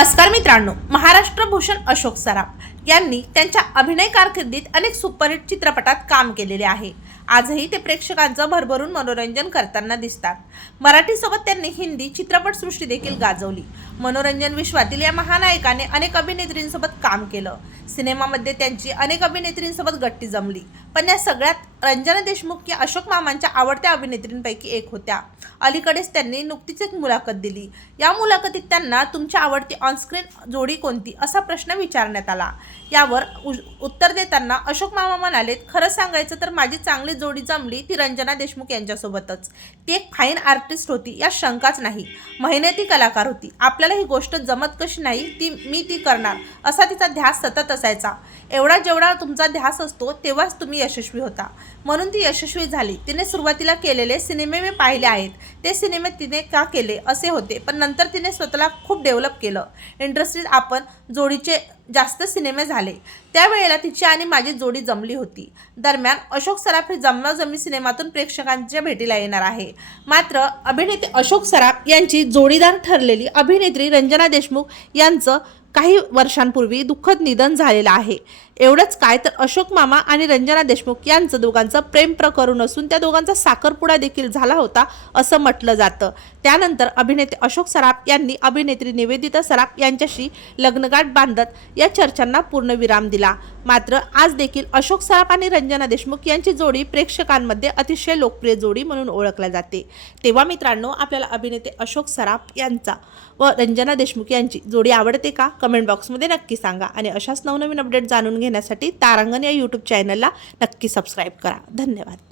नमस्कार मित्रांनो महाराष्ट्र भूषण अशोक सराफ यांनी त्यांच्या अभिनय कारकिर्दीत अनेक सुपरहिट चित्रपटात काम केलेले आहे. आजही ते प्रेक्षकांचं भरभरून मनोरंजन करताना दिसतात. मराठीसोबत त्यांनी हिंदी चित्रपटसृष्टी देखील गाजवली. मनोरंजन विश्वातील या महानायकाने अनेक अभिनेत्रींसोबत काम केलं. सिनेमामध्ये त्यांची अनेक अभिनेत्रींसोबत गट्टी जमली. पण या सगळ्यात रंजना देशमुख या अशोक मामांच्या आवडत्या अभिनेत्रींपैकी एक होत्या. अलीकडेच त्यांनी नुकतीच एक मुलाखत दिली. या मुलाखतीत त्यांना तुमची आवडती ऑनस्क्रीन जोडी कोणती? असा प्रश्न विचारण्यात आला. यावर उ- उत्तर देताना अशोक मामा म्हणाले खरं सांगायचं तर माझी चांगली जोडी जमली ती रंजना देशमुख यांच्यासोबतच. ती एक फाईन आर्टिस्ट होती या शंकाच नाही. मेहनती कलाकार होती. आपल्याला ही गोष्ट जमत कशी नाही ती मी ती करणार. असा तिचा ध्यास सतत असायचा. एवढा जेवढा तुमचा ध्यास असतो तेव्हाच तुम्ही यशस्वी होता. म्हणून ती यशस्वी झाली. तिने सुरुवातीला केलेले सिनेमे मी पाहिले आहेत. ते सिनेमे तिने का केले असे होते पण नंतर तिने स्वतःला खूप डेव्हलप केलं. इंडस्ट्रीत आपण जोडीचे जास्त सिनेमे झाले. त्यावेळेला तिची आणि माझी जोडी जमली होती. दरम्यान अशोक सराफ हे जमनाजमी सिनेमातून प्रेक्षकांच्या भेटीला येणार आहे. मात्र अभिनेते अशोक सराफ यांची जोडीदार ठरलेली अभिनेत्री रंजना देशमुख यांचं काही वर्षांपूर्वी दुःखद निधन झालेलं आहे. एवढंच काय तर अशोक मामा आणि रंजना देशमुख यांचं दोघांचं प्रेम प्रकरण असून त्या दोघांचा साखरपुडा देखील झाला होता असं म्हटलं जातं. त्यानंतर अभिनेते अशोक सराफ यांनी अभिनेत्री निवेदिता सराफ यांच्याशी लग्नगाठ बांधत या चर्चांना पूर्णविराम दिला. मात्र आज देखील अशोक सराफ आणि रंजना देशमुख यांची जोडी प्रेक्षकांमध्ये अतिशय लोकप्रिय जोडी म्हणून ओळखल्या जाते. तेव्हा मित्रांनो आपल्याला अभिनेते अशोक सराफ यांचा व रंजना देशमुख यांची जोडी आवडते का? कमेंट बॉक्समध्ये नक्की सांगा आणि अशाच नवनवीन अपडेट जाणून घेण्यासाठी तारांगण या यूट्यूब चॅनलला नक्की सबस्क्राईब करा. धन्यवाद.